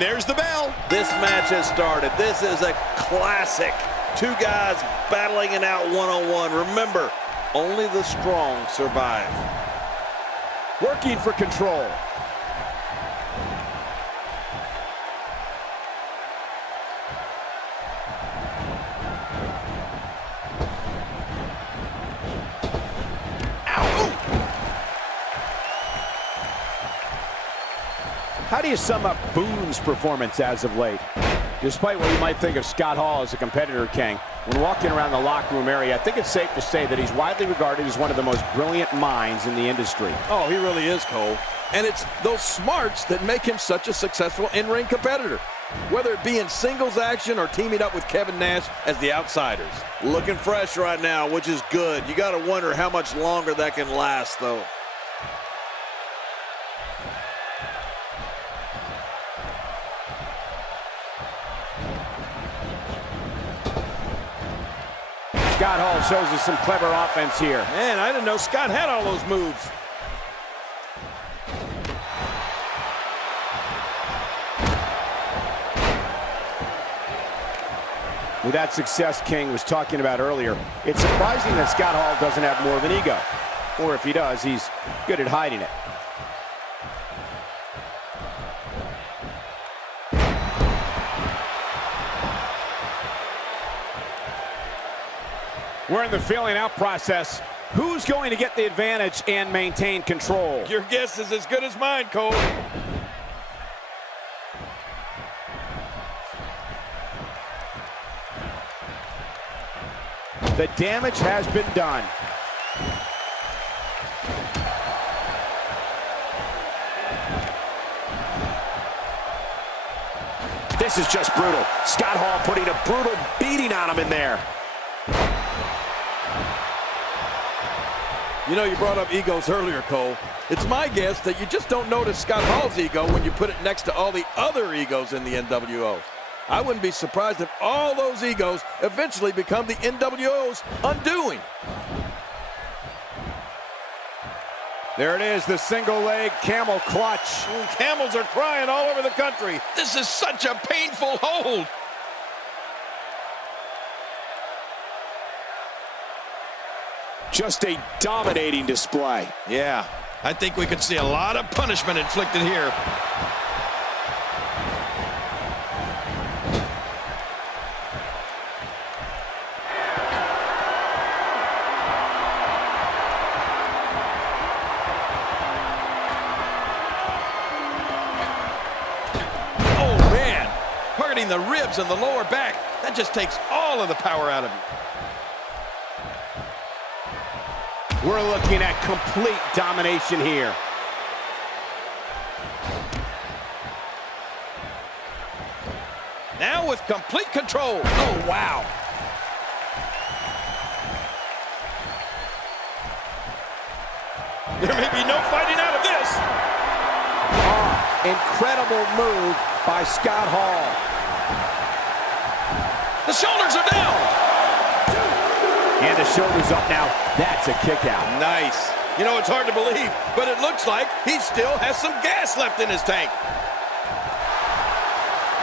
There's the bell. This match has started. This is a classic. Two guys battling it out one-on-one. Remember, only the strong survive. Working for control. How do you sum up Boone's performance as of late? Despite what you might think of Scott Hall as a competitor, King, when walking around the locker room area, I think it's safe to say that he's widely regarded as one of the most brilliant minds in the industry. Oh, he really is, Cole. And it's those smarts that make him such a successful in-ring competitor. Whether it be in singles action or teaming up with Kevin Nash as the outsiders. Looking fresh right now, which is good. You got to wonder how much longer that can last, though. Scott Hall shows us some clever offense here. Man, I didn't know Scott had all those moves. With that success King was talking about earlier, it's surprising that Scott Hall doesn't have more of an ego. Or if he does, he's good at hiding it. We're in the feeling out process. Who's going to get the advantage and maintain control? Your guess is as good as mine, Cole. The damage has been done. This is just brutal. Scott Hall putting a brutal beating on him in there. You know, you brought up egos earlier, Cole. It's my guess that you just don't notice Scott Hall's ego when you put it next to all the other egos in the NWO. I wouldn't be surprised if all those egos eventually become the NWO's undoing. There it is, the single leg camel clutch. Camels are crying all over the country. This is such a painful hold. Just a dominating display. Yeah, I think we could see a lot of punishment inflicted here. Oh, man. Targeting the ribs and the lower back. That just takes all of the power out of you. We're looking at complete domination here. Now with complete control. Oh, wow. There may be no fighting out of this. Incredible move by Scott Hall. The shoulders are down. And the shoulders up now. That's a kick out. Nice. You know, it's hard to believe, but it looks like he still has some gas left in his tank.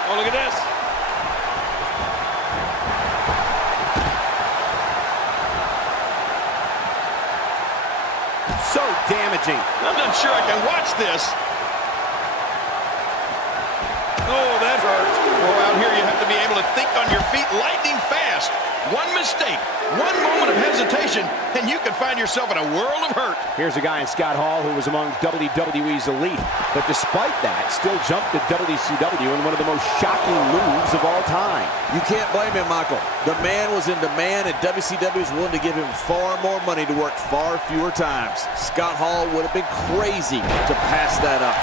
Oh, look at this. So damaging. I'm not sure I can watch this. Oh, that hurt. Oh, out here you have to be able to think on your feet lightning fast. One mistake, one moment of hesitation, and you can find yourself in a world of hurt. Here's a guy in Scott Hall who was among WWE's elite, but despite that, still jumped to WCW in one of the most shocking moves of all time. You can't blame him, Michael. The man was in demand, and WCW is willing to give him far more money to work far fewer times. Scott Hall would have been crazy to pass that up.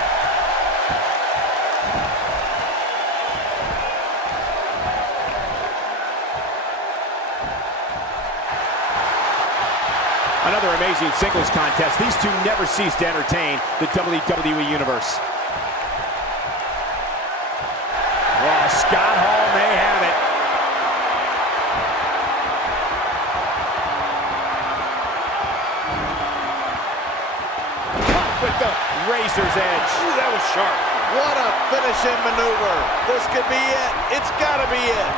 Another amazing singles contest. These two never cease to entertain the WWE Universe. Oh, Scott Hall may have it. With the razor's edge. Ooh, that was sharp. What a finishing maneuver. This could be it. It's got to be it.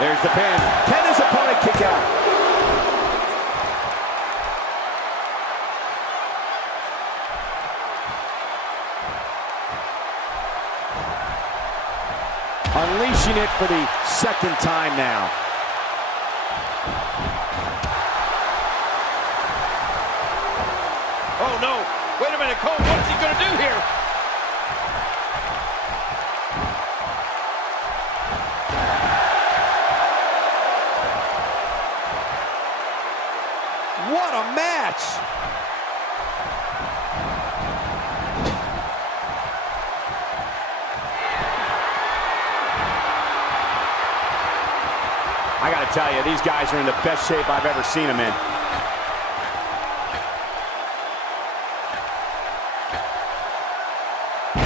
There's the pin. Can his opponent kick out? Unleashing it for the second time now. Oh, no. Wait a minute, Cole. What's he going to do here? What a match! I gotta tell you, these guys are in the best shape I've ever seen them in.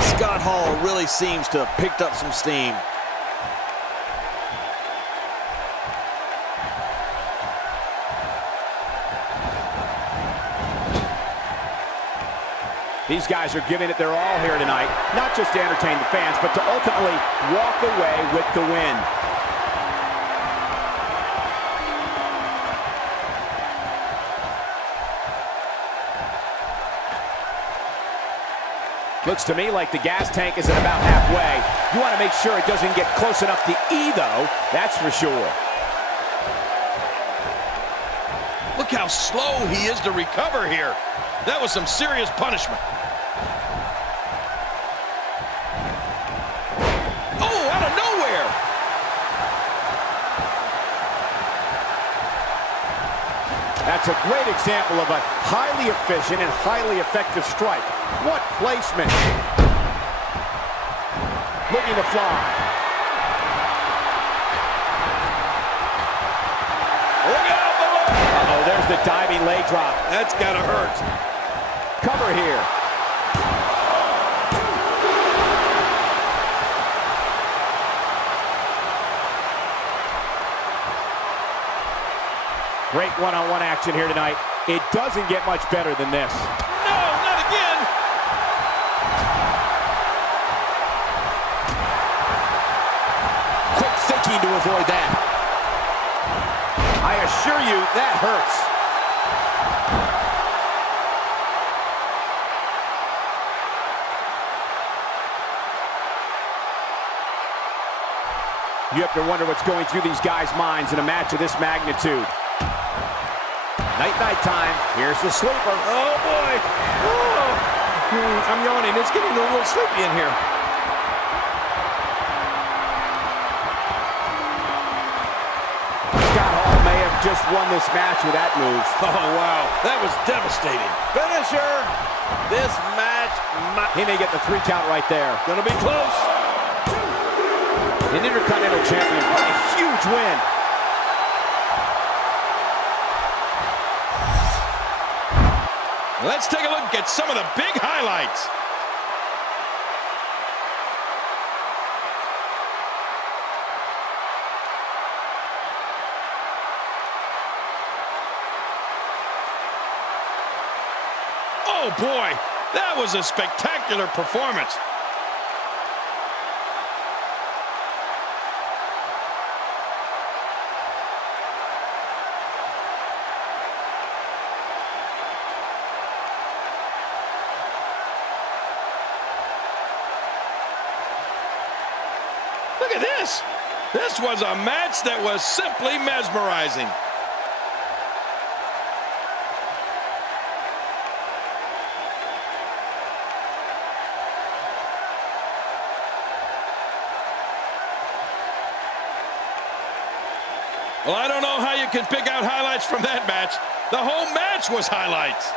Scott Hall really seems to have picked up some steam. These guys are giving it their all here tonight, not just to entertain the fans, but to ultimately walk away with the win. Looks to me like the gas tank is at about halfway. You want to make sure it doesn't get close enough to E, though, that's for sure. Look how slow he is to recover here. That was some serious punishment. Oh, out of nowhere! That's a great example of a highly efficient and highly effective strike. What placement! Looking to fly. Look out below! Uh-oh, there's the diving leg drop. That's gotta hurt. Cover here. Great one-on-one action here tonight. It doesn't get much better than this. No, not again! Quick thinking to avoid that. I assure you, that hurts. You have to wonder what's going through these guys' minds in a match of this magnitude. Night-night time. Here's the sleeper. Oh, boy. Oh. I'm yawning. It's getting a little sleepy in here. Scott Hall may have just won this match with that move. Oh, wow. That was devastating. Finisher. This match might... He may get the 3 count right there. Gonna be close. An Intercontinental Champion. What a huge win. Let's take a look at some of the big highlights. Oh boy, that was a spectacular performance. Look at this. This was a match that was simply mesmerizing. Well, I don't know how you can pick out highlights from that match. The whole match was highlights.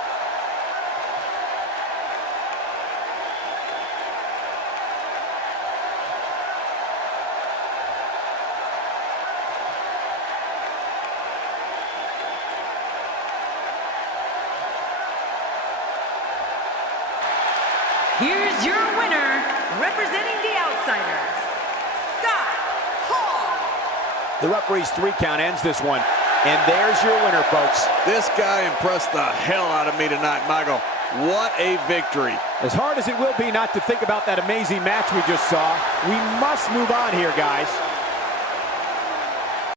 Here's your winner, representing the Outsiders, Scott Hall. The referee's 3 count ends this one. And there's your winner, folks. This guy impressed the hell out of me tonight, Michael. What a victory. As hard as it will be not to think about that amazing match we just saw, we must move on here, guys.